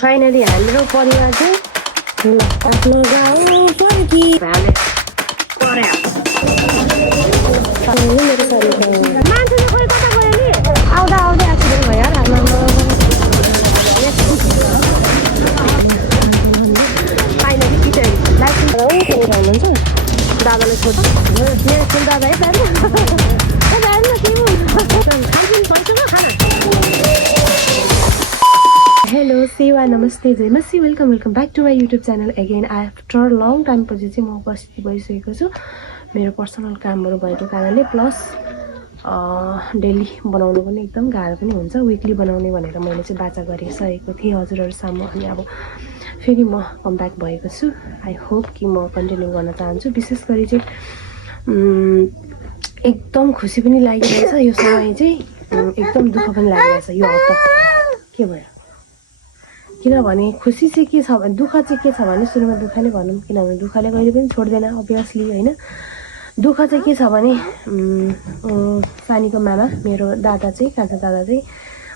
Finally हाम्रो परिवार चाहिँ आफ्नो गाउँ फर्की मान्छे चाहिँ खोइ कता गयो नि आउँदा आउँदै एक्सिडेन्ट भयो यार फाइनली पिटर लाइसेन्स हुनुहुन्छ दादाले सोध्छ मेरो ठुलो दादा है दादा हेलो सेवा नमस्ते जय मसी welcome back to my YouTube channel again after long time पछि चाहिँ म उपस्थित भइसकेको छु मेरो पर्सनल कामहरू भएको कारणले प्लस डेली बनाउनु पनि एकदम गाह्रो पनि हुन्छ विकली बनाउने भनेर मैले चाहिँ बाचा गरिसकेको थिएँ हजुरहरू सामु अनि अब फेरि म कम ब्याक भएको छु आई होप कि म कन्टिन्यू गर्न चाहन्छु विशेष गरी चाहिँ एकदम खुसी पनि लागिरहेछ यो समय चाहिँ एकदम दुःख पनि लागिरहेछ यो हप्ता के भयो किनभने खुसी चाहिँ के छ भने दुःख चाहिँ के छ भने सुरुमा दुःख नै भनौँ किनभने दुःखले कहिले पनि छोड्दैन अभियसली होइन दुःख चाहिँ के छ भने सानीको मामा मेरो दादा चाहिँ कान्छा दादा चाहिँ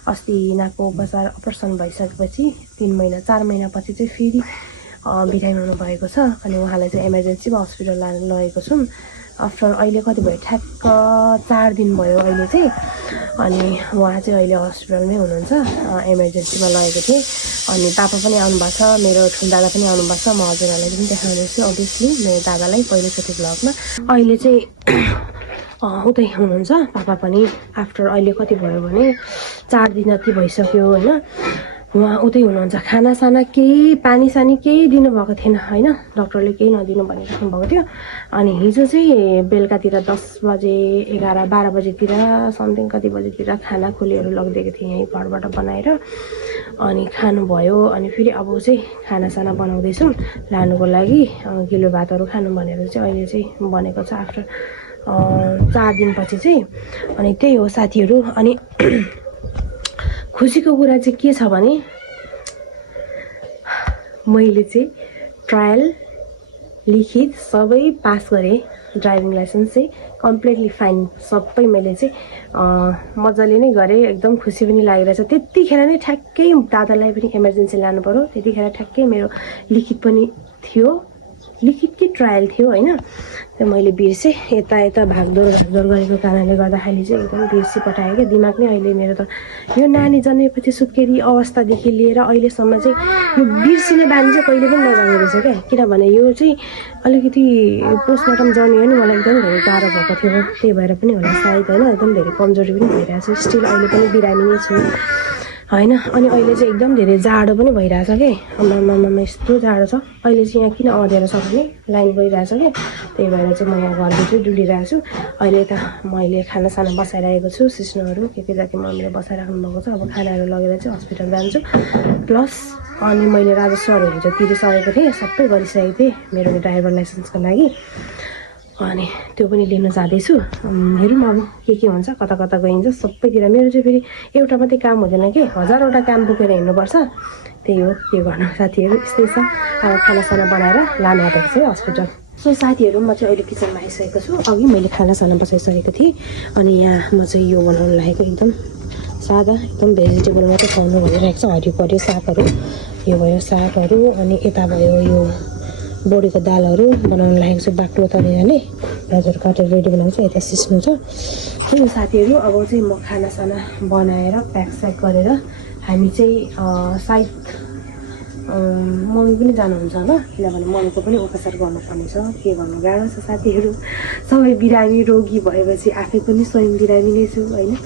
अस्ति नाकको अपरेसन भइसकेपछि 4 महिनापछि चाहिँ फेरि बिरामी हुनुभएको छ अनि उहाँलाई चाहिँ इमर्जेन्सीमा हस्पिटल लगेको छौँ आफ्टर अहिले कति भयो ठ्याक्क 4 दिन भयो अहिले चाहिँ अनि उहाँ चाहिँ अहिले हस्पिटलमै हुनुहुन्छ इमर्जेन्सीमा लगेको थिएँ अनि पापा पनि आउनुभएको छ मेरो ठुलो दादा पनि आउनुभएको छ म हजुरहरूलाई पनि देखाउँदैछु अभियसली मेरो दादालाई पहिलोचोटि भ्लगमा अहिले चाहिँ उतै हुनुहुन्छ पापा पनि आफ्टर अहिले कति भयो भने 4 दिन जति भइसक्यो होइन उहाँ उतै हुनुहुन्छ खानासाना केही पानीसानी केही दिनुभएको थिएन होइन डक्टरले केही नदिनु भनिराख्नु भएको थियो अनि हिजो चाहिँ बेलुकातिर 10 बजे 11-12 बजेतिर समथिङ कति बजेतिर खाना खोलीहरू लगिदिएको थिएँ यहीँ घरबाट बनाएर अनि खानुभयो अनि फेरि अब चाहिँ खानासाना बनाउँदैछौँ लानुको लागि गिलो भातहरू खानु भनेर चाहिँ अहिले चाहिँ बनेको छ आफ्टर 4 दिनपछि चाहिँ अनि त्यही हो साथीहरू अनि खुसीको कुरा चाहिँ के छ भने मैले चाहिँ ट्रायल लिखित सबै पास गरेँ ड्राइभिङ लाइसेन्स चाहिँ कम्प्लिटली फाइन सबै मैले चाहिँ मजाले नै गरेँ एकदम खुसी पनि लागिरहेछ त्यतिखेर नै ठ्याक्कै दादालाई पनि इमर्जेन्सी लानु पर्यो त्यतिखेर ठ्याक्कै मेरो लिखित पनि थियो लिखित कि ट्रायल थियो होइन त्यो मैले बिर्सेँ यता भागदौड गरेको कारणले गर्दाखेरि चाहिँ एकदम बिर्सी पठाएँ क्या दिमाग नै अहिले मेरो त यो नानी जन्मेपछि सुत्केरी अवस्थादेखि लिएर अहिलेसम्म चाहिँ यो बिर्सिने बानी चाहिँ कहिले पनि नजाने रहेछ क्या किनभने यो चाहिँ अलिकति पोस्टमार्टम जर्नी हो नि मलाई एकदम धेरै गाह्रो भएको थियो त्यही भएर पनि होला सायद होइन एकदम धेरै कमजोरी पनि भइरहेको छु स्टिल अहिले पनि बिरामी नै छु होइन अनि अहिले चाहिँ एकदम धेरै जाडो पनि भइरहेछ कि आमामा यस्तो जाडो छ अहिले चाहिँ यहाँ किन अँध्यारो छ भने लाइन गइरहेछ कि त्यही भएर चाहिँ म यहाँ घरभित्रै डुलिरहेको छु अहिले त मैले खानासाना बसाइरहेको छु सिस्नोहरू के जाति मम्मीले बसाइराख्नु भएको छ अब खानाहरू लगेर चाहिँ हस्पिटल जान्छु प्लस अनि मैले राजस्वहरू हिजो तिरिसकेको थिएँ सबै गरिसकेको थिएँ मेरो ड्राइभर लाइसेन्सको लागि अनि त्यो पनि लिन जाँदैछु हेरौँ अब के हुन्छ कता कता गइन्छ सबैतिर मेरो चाहिँ फेरि एउटा मात्रै काम हुँदैन कि हजारवटा काम बोकेर हिँड्नुपर्छ त्यही हो के गर्नु साथीहरू यस्तै छ अब खानासाना बनाएर लानु आँटेको छु हस्पिटल सो साथीहरू म चाहिँ अहिले किचनमा आइसकेको छु अघि मैले खानासाना बसाइसकेको थिएँ अनि यहाँ म चाहिँ यो बनाउनु लागेको एकदम सादा एकदम भेजिटेबल मात्रै खुवाउनु भनिरहेको छ हरियो परियो सागहरू यो भयो सागहरू अनि यता भयो यो बोडीको दालहरू बनाउनु लागेको छु बाक्लो तरिकाले गाजर काटेर रेडी बनाएको छ यता सिस्नु छ त्यही साथीहरू अब चाहिँ म खानासाना बनाएर प्याक गरेर हामी चाहिँ सायद मम्मी पनि जानुहुन्छ होला किनभने मम्मीको पनि उपचार गर्नुपर्ने छ के गर्नु गाह्रो छ साथीहरू सबै बिरामी रोगी भएपछि आफै पनि स्वयं बिरामी नै छु होइन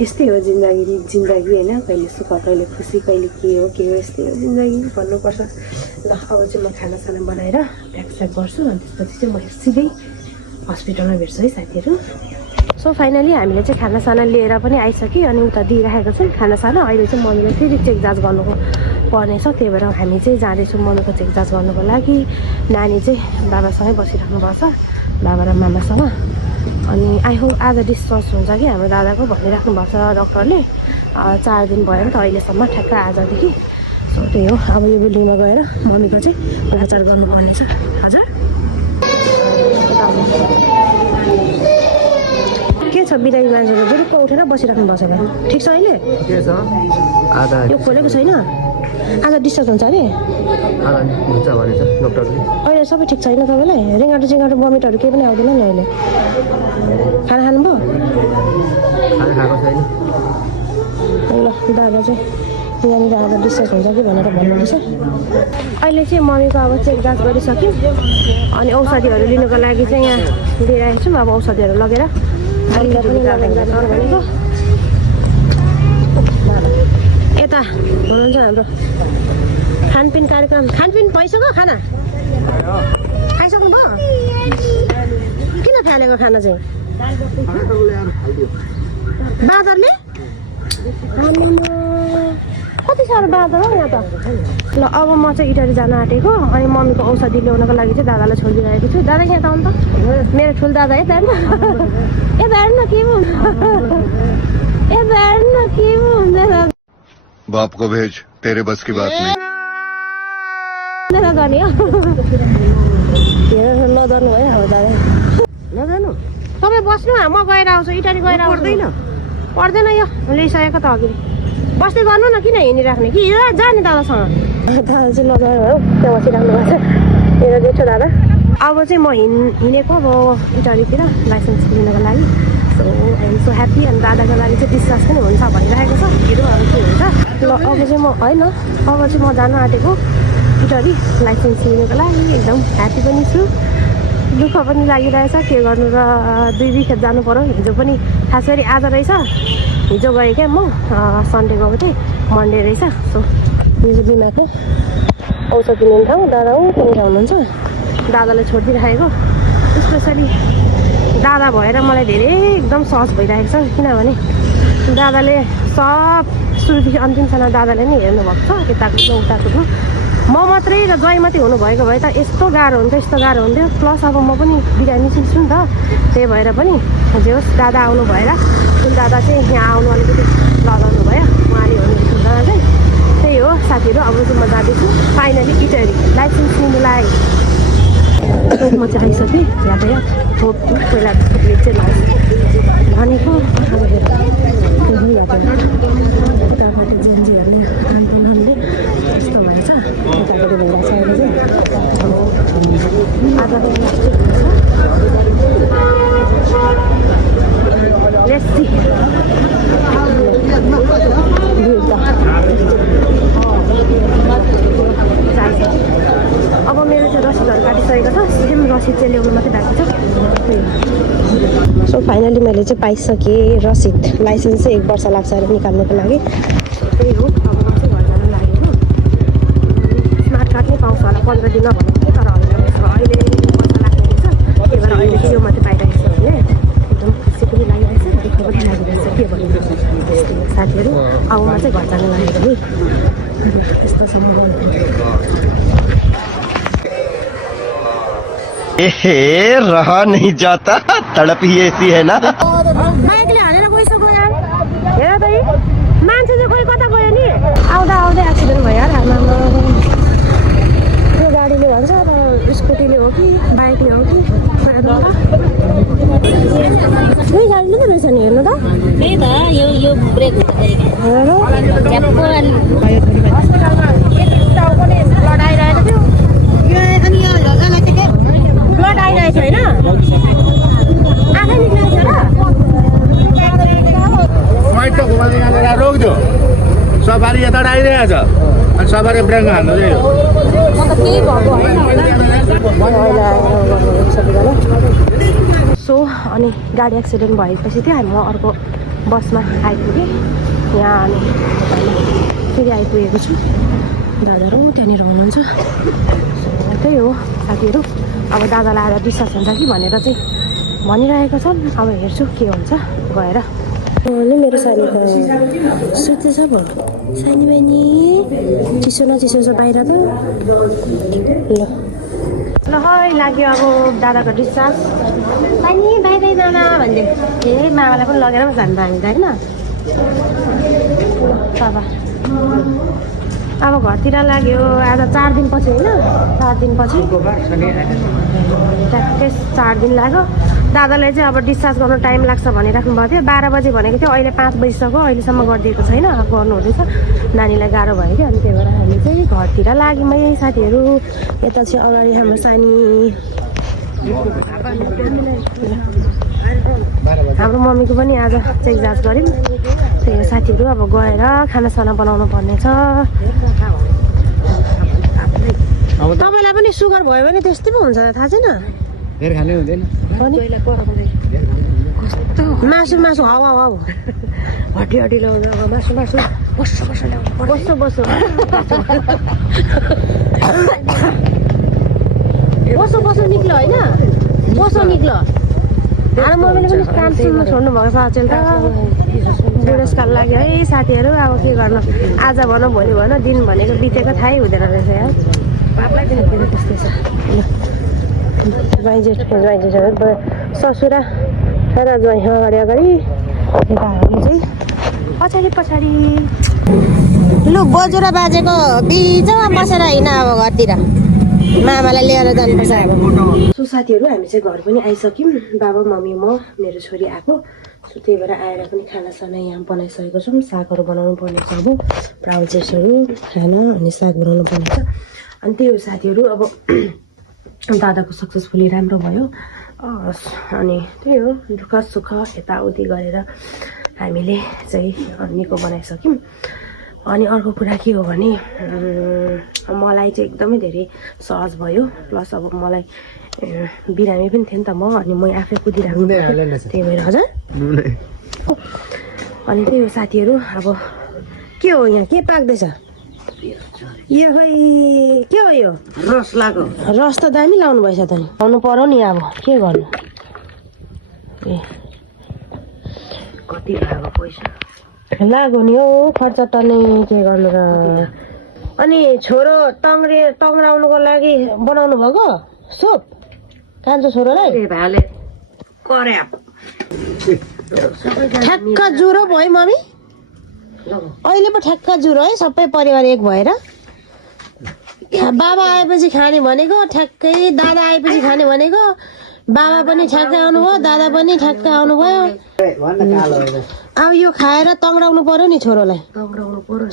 यस्तै हो जिन्दगी होइन कहिले सुख कहिले खुसी कहिले के हो यस्तै हो जिन्दगी भन्नुपर्छ ल अब चाहिँ म खानासाना बनाएर प्याक गर्छु अनि त्यसपछि चाहिँ म सिधै हस्पिटलमा भेट्छु है साथीहरू सो फाइनली हामीले चाहिँ खानासाना लिएर पनि आइसक्यो अनि उता दिइराखेको छौँ खानासाना अहिले चाहिँ मम्मीले फेरि चेक जाँच गर्नुको पर्नेछ त्यही भएर हामी चाहिँ जाँदैछौँ मम्मीको चेक जाँच गर्नुको लागि नानी चाहिँ बाबासँगै बसिराख्नु भएको छ बाबा र मामासँग अनि आई होप आज डिस्चार्ज हुन्छ कि हाम्रो दादाको भनिराख्नु भएको छ डक्टरले 4 दिन भयो नि त अहिलेसम्म ठ्याक्क आजदेखि सो त्यही हो अब यो बिल्डिङमा गएर मम्मीको चाहिँ उपचार गर्नुपर्ने छ हजुर के छ बिरामी मान्छेहरू जुरुक्क उठेर बसिराख्नु भएको छ ठिक छ अहिले के छ आधा यो खोलेको छैन आज डिस्चार्ज हुन्छ अरे हुन्छ भनेछ डक्टरले। अहिले सबै ठिक छैन तपाईँलाई? रिङ्गाटो चिङ्गाटो बमिटहरू केही पनि आउँदैन नि अहिले? खाना खानुभयो? खाना खाएको छैन। ल दादा चाहिँ यहाँनिर आज डिस्चार्ज हुन्छ कि भनेर भन्नुहुँदैछ। अहिले चाहिँ मम्मीको अब चेक जाँच गरिसक्यौँ अनि औषधिहरू लिनुको लागि चाहिँ यहाँ लिइरहेको छौँ। अब औषधिहरू लगेर अलिकति पनि भनेको यता हुनुहुन्छ हाम्रो खानपिन कार्यक्रम। खानपिन भइसक्यो? खाना खाइसक्नुभयो? किन फालेको खाना चाहिँ बाँदरले? कति साह्रो बाँदर हो यहाँ त। ल अब म चाहिँ इटरी जान आँटेको अनि मम्मीको औषधि ल्याउनको लागि चाहिँ दादालाई छोडिदिइरहेको छु। दादा यहाँ त अन्त मेरो ठुलो दादा यता हेर्नु यता हेर्नु के पो यता हेर्नु के पो हुँदैन। बाप को भेज तेरे बस की बात नहीं। नजाने नजानु है अब दादा नजानु। तपाईँ बस्नु म गएर आउँछु। इटरी गएर पर्दैन पर्दैन यो ल्याइसकेको त अघि। बस्दै गर्नु न किन हिँडिराख्ने कि जाने दादासँग। दादा चाहिँ नजानु हो त्यहाँ बसिराख्नु भएको छ मेरो जेठो दादा। अब चाहिँ म हिँडेको अब इटरीतिर लाइसेन्स लिनको लागि। So I am so happy. अनि दादाको लागि चाहिँ डिस्चार्ज पनि हुन्छ भनिरहेको छ। हेरौँ अब के हुन्छ। ल अब चाहिँ म होइन अब चाहिँ म जान आँटेको इटरी लाइसेन्स लिनुको लागि। एकदम ह्याप्पी पनि छु दुःख पनि लागिरहेछ के गर्नु र। दुई खेप जानु पर्यो। हिजो पनि खास गरी आज रहेछ हिजो गएँ क्या म सन्डे गएको थिएँ मन्डे रहेछ। सो यो चाहिँ बिमाको औषधि लिने ठाउँ दादा हो त्यहाँनिर हुनुहुन्छ। दादालाई छोडिदिइराखेको स्पेसली दादा भएर मलाई धेरै एकदम सहज भइरहेको छ किनभने दादाले सब सुरुदेखि अन्तिमसम्म दादाले नै हेर्नुभएको छ। यताको उताको म मात्रै र जय मात्रै हुनुभएको भए त यस्तो गाह्रो हुन्थ्यो यस्तो गाह्रो हुन्थ्यो। प्लस अब म पनि बिरामी सिक्छु नि त त्यही भएर पनि जे होस् दादा आउनु भएर ठुलो दादा चाहिँ यहाँ आउनु अलिकति लगाउनु भयो उहाँले हुनुहुन्छ ठुलो दादा चाहिँ। त्यही हो साथीहरू अब चाहिँ म जाँदैछु फाइनली इटरी लाइसेन्स लिनुलाई। म चाहिँ आइसकेँ यातायात थोप पहिला चाहिँ लाइसेन्स भनेको यतापट्टि जेन्जीहरू यस्तो भन्छ यतापट्टि भइरहेको छ अहिले चाहिँ आज लेस्सी अब मेरो चाहिँ रसिदहरू काटिसकेको छ। सेम रसिद चाहिँ ल्याउनु मात्रै बाँकी छ। सो फाइनली मैले चाहिँ पाइसकेँ रसिद। लाइसेन्स चाहिँ 1 वर्ष लाग्छ अरे निकाल्नुको लागि। त्यही हो अब म चाहिँ घर जानु लागेको। स्मार्ट कार्ड नै पाउँछ होला 15 दिन भनेको थिएँ तर अहिले 1 वर्ष लाग्ने रहेछ। त्यही भएर अहिले चाहिँ यो मात्रै पाइरहेको छ भने एकदम खुसी पनि लागिरहेछ दुःख पनि लागिरहेछ के भन्नु साथीहरू। अब म चाहिँ घर जानु लागेको नि यस्तो छ। रहा नहीं जाता तड़प ही ऐसी है ना। बाइकले हालेर गइसक्यो यार। हेर त मान्छे चाहिँ कोही कता गयो नि आउँदा आउँदै एक्सिडेन्ट भयो यार। आमामा त्यो गाडीले भन्छ र स्कुटीले हो कि बाइकले हो कि दुई गाडीले त रहेछ नि हेर्नु त। त्यही त यो ब्रेक ब्लड आइरहेको थियो ब्लड आइरहेको थियो होइन आँखै निक्लेको थियो माइट त घुमाउँदै यहाँनिर रोकिदियो। सफारी यता आइरहेछ अनि सफारी ब्रेक हाल्नु चाहिँ सो अनि गाडी एक्सिडेन्ट भएपछि चाहिँ म अर्को बसमा आइपुगेँ यहाँ अनि फेरि आइपुगेको छु। दादाहरू त्यहाँनिर हुनुहुन्छ। त्यही हो साथीहरू अब दादालाई आएर डिस्चार्ज हुन्छ कि भनेर चाहिँ भनिरहेको छन्। अब हेर्छु के हुन्छ गएर। अनि मेरो सानी त सुत्दैछ पो सानी बहिनी। चिसो न चिसो छ बाहिर त। ल है लाग्यो अब दादाको डिस्चार्ज। सानी बाहिर जान भन्दै ए मामालाई पनि लगेर पो जान्छ हामी त होइन। बाबा अब घरतिर लाग्यो आज 4 दिनपछि होइन 4 दिनपछि ट्याक्कै 4 दिन लाग्यो। दादालाई चाहिँ अब डिस्चार्ज गर्नु टाइम लाग्छ भनिराख्नु भएको थियो 12 बजे भनेको थियो अहिले 5 बजिसक्यो अहिलेसम्म गरिदिएको छैन अब गर्नु हुँदैछ नानीलाई गाह्रो भयो कि अनि त्यही भएर हामी चाहिँ घरतिर लाग्यौँ है साथीहरू यता चाहिँ अगाडि हाम्रो सानी हाम्रो मम्मीको पनि आज चेक जाँच गऱ्यौँ त्यही साथीहरू अब गएर खानासाना बनाउनु पर्ने छ तपाईँलाई पनि सुगर भयो भने त्यस्तै पो हुन्छ थाहा छैन धेरै खानै हुँदैन मासु मासु हाउ हाउ हाउ हड्डी हड्डी ल्याउनु मासु मासु बस्छ बस्छ ल्याउनु बस्छ बस्छ बस्छ निक्लो होइन बस्छ निक्लो हाम्रो मम्मीले पनि काम सुन्नु छोड्नु भएको छ अचेल त बुढेसकाल लाग्यो है साथीहरू अब के गर्नु आज भनौँ भोलि भनौँ दिन भनेको बितेको थाहै हुँदैन रहेछ यार पापलाई पनि फेरि त्यस्तै छ ज्वाइँ ससुरा र ज्वाइँ अगाडि अगाडि यता हामी चाहिँ पछाडि पछाडि लु बोजू र बाजेको बिचमा बसेर हिँड अब घरतिर मामालाई लिएर जानुपर्छ अब सो साथीहरू हामी चाहिँ घर पनि आइसक्यौँ बाबा मम्मी म मेरो छोरी आएको सो त्यही भएर आएर पनि खानासाना यहाँ बनाइसकेको छौँ सागहरू बनाउनु पर्ने छ अब प्राउल चिप्सहरू खाना अनि साग बनाउनु पर्ने छ अनि त्यही हो साथीहरू अब दादाको सक्सेसफुली राम्रो भयो अनि त्यही हो दुःख सुख यताउति गरेर हामीले चाहिँ निको बनाइसक्यौँ अनि अर्को कुरा के हो भने मलाई चाहिँ एकदमै धेरै सहज भयो प्लस अब मलाई बिरामी पनि थिएँ नि त म अनि म आफै कुदिराख्नु त्यही भएर हजुर अनि त्यही हो साथीहरू अब के हो यहाँ के पाक्दैछ यो खै के हो यो रस लाग्यो रस त दामी लाउनु भएछ त नि आउनु पर्यो नि अब के गर्नु ए कति लाग्यो पैसा लाग्यो नि हौ खर्च टर्ने के गर्नु र अनि छोरो टङ्ग्राउनुको लागि बनाउनु भएको सुप कान्छो छोरोलाई भाले कर्या ठ्याक्क ज्वरो भयो मम्मी अहिले पो ठ्याक्क ज्वरो है सबै परिवार एक भएर बाबा आएपछि खाने भनेको ठ्याक्कै दादा आएपछि खाने भनेको बाबा पनि ठ्याक्कै आउनुभयो दादा पनि ठ्याक्कै आउनुभयो अब यो खाएर तङ्ग्राउनु पर्यो नि छोरोलाई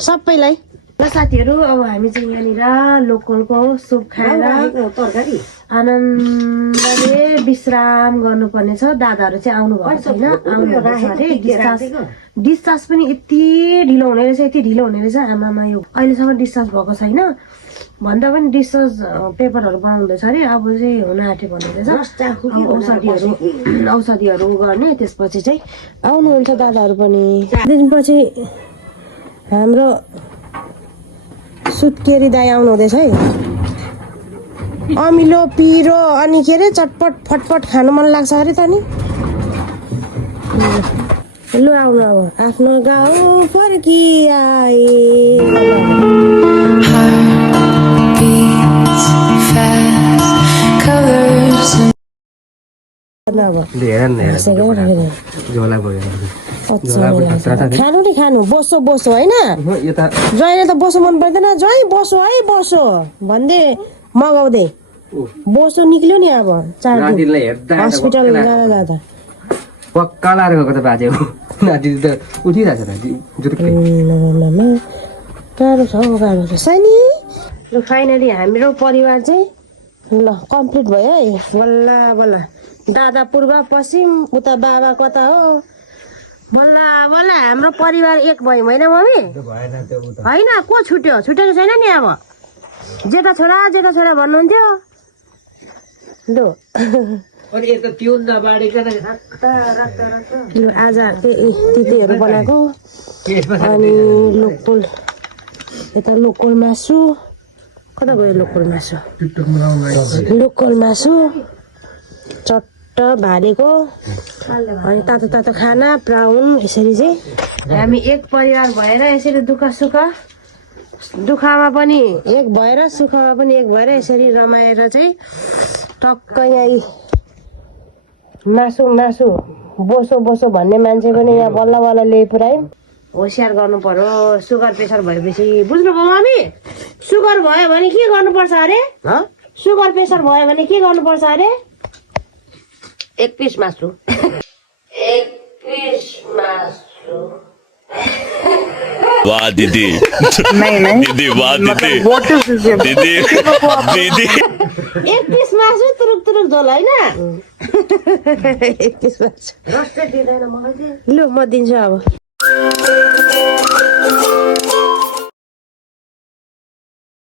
सबैलाई ल साथीहरू अब हामी चाहिँ यहाँनिर लोकलको सुप खाएर आनन्दले विश्राम गर्नुपर्ने छ दादाहरू चाहिँ आउनु भएको छैन अरे डिस्चार्ज पनि यति ढिलो हुने रहेछ यति ढिलो हुने रहेछ आमामा यो अहिलेसम्म डिस्चार्ज भएको छैन भन्दा पनि डिस्चार्ज पेपरहरू बनाउँदैछ अरे अब चाहिँ हुन आँट्यो भन्ने रहेछ औषधिहरू गर्ने त्यसपछि चाहिँ आउनुहुन्छ दादाहरू पनि दिनपछि हाम्रो सुत्केरी दाई आउनु हुँदैछ है अमिलो पिरो अनि के अरे चटपट फटफट खानु मन लाग्छ अरे त नि लु आउनु अब आफ्नो गाउँ फर्किआए खानु नि खानु बोसो बोसो होइन ज्वाइँले त बोसो मन पर्दैन ज्वाइँ बोसो है बोसो भन्दै मगाउँदै बोसो निक्ल्यो नि अब 4 दिन हस्पिटल जाँदा जाँदा पक्का लाएर गएको त बाजे हो नाति त उठिरहेछ नाति गाह्रो छ गाह्रो छ सानी ल फाइनली हाम्रो परिवार चाहिँ ल कम्प्लिट भयो है बल्ल बल्ल दादा पूर्व पश्चिम उता बाबा कता हो बल्ल बल्ल हाम्रो परिवार एक भयो होइन मम्मी होइन को छुट्यो छुटेको छैन नि अब जेठा छोरा भन्नुहुन्थ्यो लु आज तितेहरू बनाएको अनि लोकल यता लोकल मासु कता गयो लोकल मासु चट्ट भालेको अनि तातो तातो खाना प्राउन यसरी चाहिँ हामी एक परिवार भएर यसरी दुःख सुख दुःखमा पनि एक भएर सुखमा पनि एक भएर यसरी रमाएर चाहिँ टक्क यहाँ मासु बोसो भन्ने मान्छे पनि यहाँ बल्ल बल्ल ल्याइ पुऱ्यायौँ होसियार गर्नु पर्यो सुगर प्रेसर भएपछि बुझ्नुभयो मम्मी सुगर भयो भने के गर्नुपर्छ अरे सुगर प्रेसर भयो भने के गर्नुपर्छ अरे एक पिस मासु वाह दीदी दीदी वाह दीदी दीदी दीदी एक पिस मासु तुरुक तुरुक झोल होइन एक पिस मासु ल म दिन्छु अब